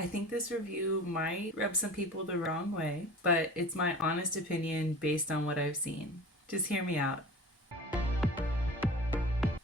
I think this review might rub some people the wrong way, but it's my honest opinion based on what I've seen. Just hear me out.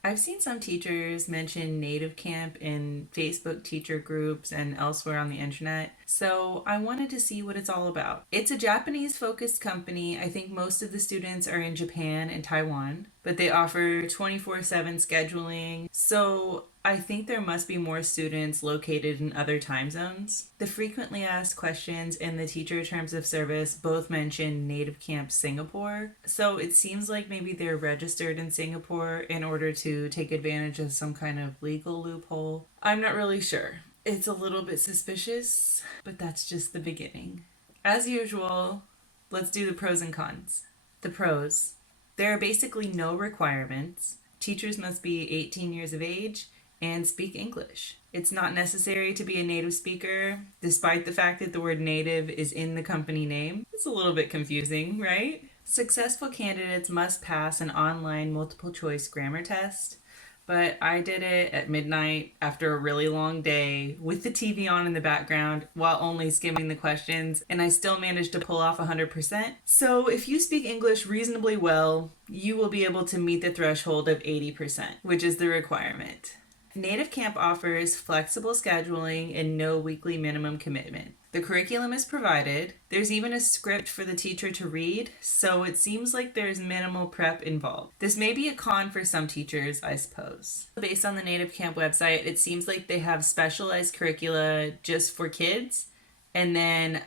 I've seen some teachers mention NativeCamp in Facebook teacher groups and elsewhere on the internet, so I wanted to see what it's all about. It's a Japanese focused company. I think most of the students are in Japan and Taiwan, but they offer 24/7 scheduling, so I think there must be more students located in other time zones. The frequently asked questions and the teacher terms of service both mention NativeCamp Singapore, so it seems like maybe they're registered in Singapore in order to take advantage of some kind of legal loophole. I'm not really sure. It's a little bit suspicious, but that's just the beginning. As usual, let's do the pros and cons. The pros. There are basically no requirements. Teachers must be 18 years of age and speak English. It's not necessary to be a native speaker, despite the fact that the word native is in the company name. It's a little bit confusing, right? Successful candidates must pass an online multiple choice grammar test, but I did it at midnight after a really long day with the TV on in the background while only skimming the questions, and I still managed to pull off 100%. So if you speak English reasonably well, you will be able to meet the threshold of 80%, which is the requirement. NativeCamp offers flexible scheduling and no weekly minimum commitment. The curriculum is provided. There's even a script for the teacher to read, so it seems like there's minimal prep involved. This may be a con for some teachers, I suppose. Based on the NativeCamp website, it seems like they have specialized curricula just for kids, and then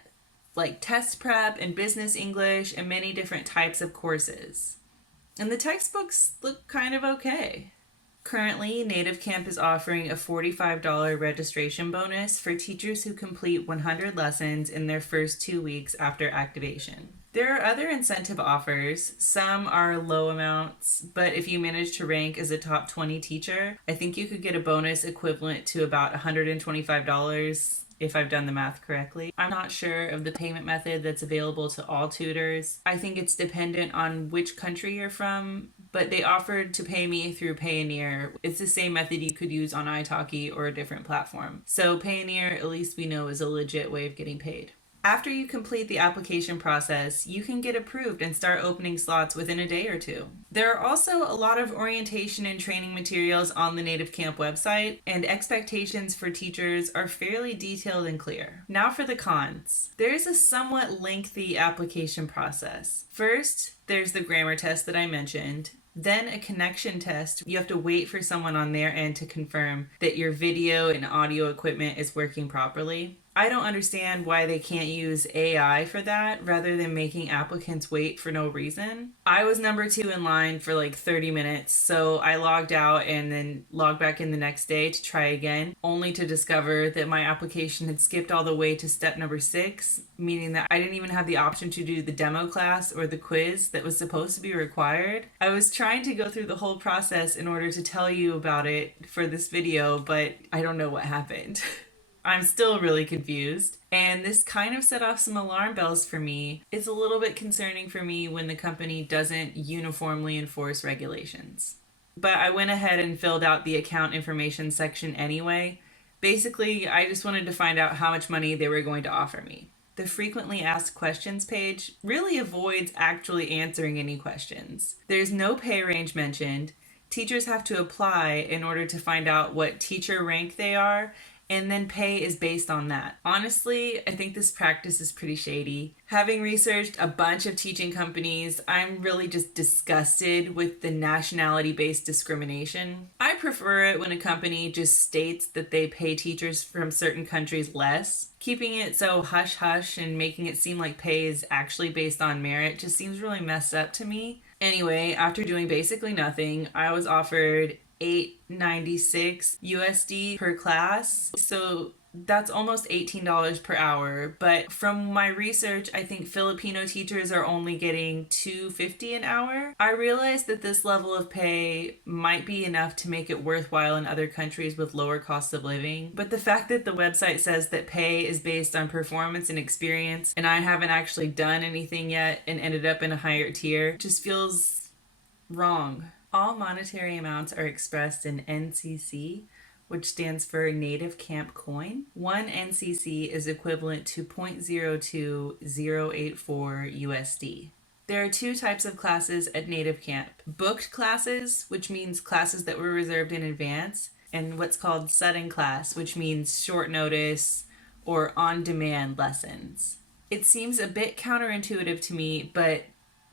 like test prep and business English and many different types of courses. And the textbooks look kind of okay. Currently, NativeCamp is offering a $45 registration bonus for teachers who complete 100 lessons in their first 2 weeks after activation. There are other incentive offers. Some are low amounts, but if you manage to rank as a top 20 teacher, I think you could get a bonus equivalent to about $125 if I've done the math correctly. I'm not sure of the payment method that's available to all tutors. I think it's dependent on which country you're from, but they offered to pay me through Payoneer. It's the same method you could use on italki or a different platform. So Payoneer, at least we know, is a legit way of getting paid. After you complete the application process, you can get approved and start opening slots within a day or two. There are also a lot of orientation and training materials on the NativeCamp website, and expectations for teachers are fairly detailed and clear. Now for the cons. There is a somewhat lengthy application process. First, there's the grammar test that I mentioned. Then a connection test. You have to wait for someone on their end to confirm that your video and audio equipment is working properly. I don't understand why they can't use AI for that rather than making applicants wait for no reason. I was number 2 in line for like 30 minutes, so I logged out and then logged back in the next day to try again, only to discover that my application had skipped all the way to step number 6, meaning that I didn't even have the option to do the demo class or the quiz that was supposed to be required. I was trying to go through the whole process in order to tell you about it for this video, but I don't know what happened. I'm still really confused, and this kind of set off some alarm bells for me. It's a little bit concerning for me when the company doesn't uniformly enforce regulations. But I went ahead and filled out the account information section anyway. Basically, I just wanted to find out how much money they were going to offer me. The frequently asked questions page really avoids actually answering any questions. There's no pay range mentioned. Teachers have to apply in order to find out what teacher rank they are, and then pay is based on that. Honestly, I think this practice is pretty shady. Having researched a bunch of teaching companies, I'm really just disgusted with the nationality-based discrimination. I prefer it when a company just states that they pay teachers from certain countries less. Keeping it so hush-hush and making it seem like pay is actually based on merit just seems really messed up to me. Anyway, after doing basically nothing, I was offered $8.96 USD per class. So that's almost $18 per hour. But from my research, I think Filipino teachers are only getting $2.50 an hour. I realized that this level of pay might be enough to make it worthwhile in other countries with lower cost of living. But the fact that the website says that pay is based on performance and experience, and I haven't actually done anything yet and ended up in a higher tier, just feels wrong. All monetary amounts are expressed in NCC, which stands for Native Camp Coin. 1 NCC is equivalent to 0.02084 USD. There are two types of classes at Native Camp. Booked classes, which means classes that were reserved in advance, and what's called sudden class, which means short notice or on-demand lessons. It seems a bit counterintuitive to me, but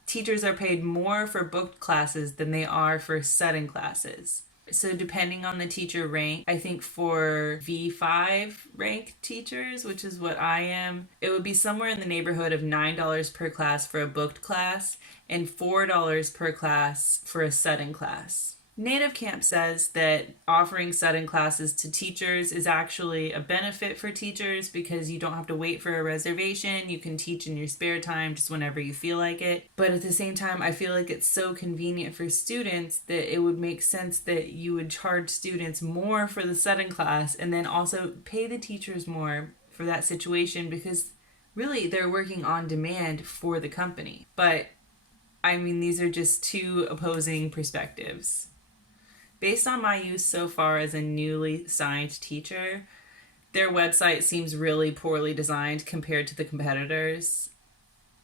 teachers are paid more for booked classes than they are for sudden classes. So depending on the teacher rank, I think for V5 ranked teachers, which is what I am, it would be somewhere in the neighborhood of $9 per class for a booked class and $4 per class for a sudden class. NativeCamp says that offering sudden classes to teachers is actually a benefit for teachers because you don't have to wait for a reservation. You can teach in your spare time just whenever you feel like it. But at the same time, I feel like it's so convenient for students that it would make sense that you would charge students more for the sudden class and then also pay the teachers more for that situation because really they're working on demand for the company. But I mean, these are just two opposing perspectives. Based on my use so far as a newly signed teacher, their website seems really poorly designed compared to the competitors.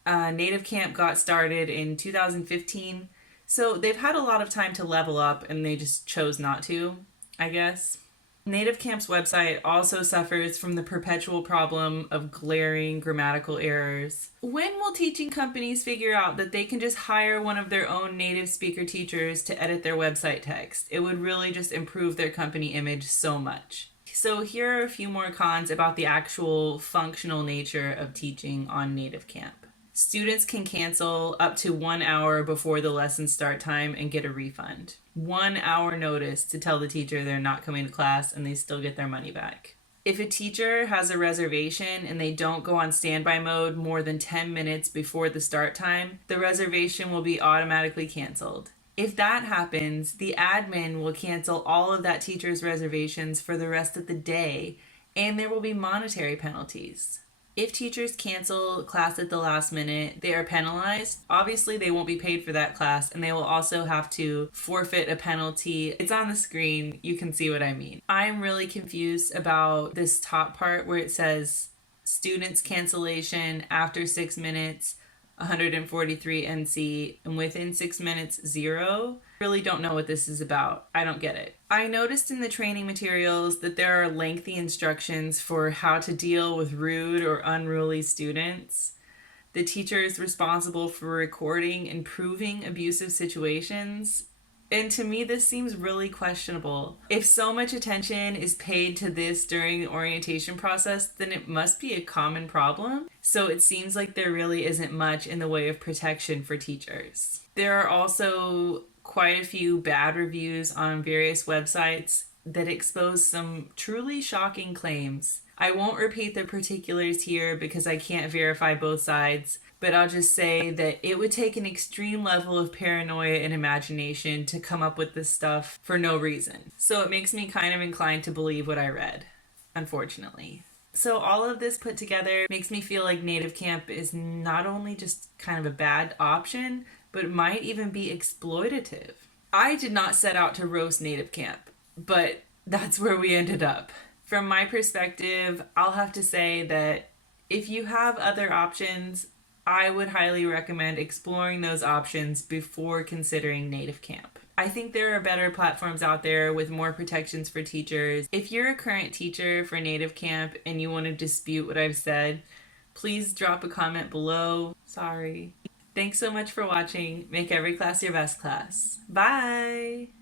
NativeCamp got started in 2015, so they've had a lot of time to level up and they just chose not to, I guess. NativeCamp's website also suffers from the perpetual problem of glaring grammatical errors. When will teaching companies figure out that they can just hire one of their own native speaker teachers to edit their website text? It would really just improve their company image so much. So here are a few more cons about the actual functional nature of teaching on NativeCamp. Students can cancel up to 1 hour before the lesson start time and get a refund. 1 hour notice to tell the teacher they're not coming to class and they still get their money back. If a teacher has a reservation and they don't go on standby mode more than 10 minutes before the start time, the reservation will be automatically canceled. If that happens, the admin will cancel all of that teacher's reservations for the rest of the day, and there will be monetary penalties. If teachers cancel class at the last minute, they are penalized. Obviously, they won't be paid for that class, and they will also have to forfeit a penalty. It's on the screen. You can see what I mean. I'm really confused about this top part where it says students cancellation after 6 minutes, 143 NC, and within 6 minutes, 0. Really don't know what this is about. I don't get it. I noticed in the training materials that there are lengthy instructions for how to deal with rude or unruly students. The teacher is responsible for recording and proving abusive situations. And to me, this seems really questionable. If so much attention is paid to this during the orientation process, then it must be a common problem. So it seems like there really isn't much in the way of protection for teachers. There are also quite a few bad reviews on various websites that expose some truly shocking claims. I won't repeat the particulars here because I can't verify both sides, but I'll just say that it would take an extreme level of paranoia and imagination to come up with this stuff for no reason. So it makes me kind of inclined to believe what I read, unfortunately. So all of this put together makes me feel like NativeCamp is not only just kind of a bad option, but it might even be exploitative. I did not set out to roast NativeCamp, but that's where we ended up. From my perspective, I'll have to say that if you have other options, I would highly recommend exploring those options before considering NativeCamp. I think there are better platforms out there with more protections for teachers. If you're a current teacher for NativeCamp and you want to dispute what I've said, please drop a comment below. Sorry. Thanks so much for watching. Make every class your best class. Bye!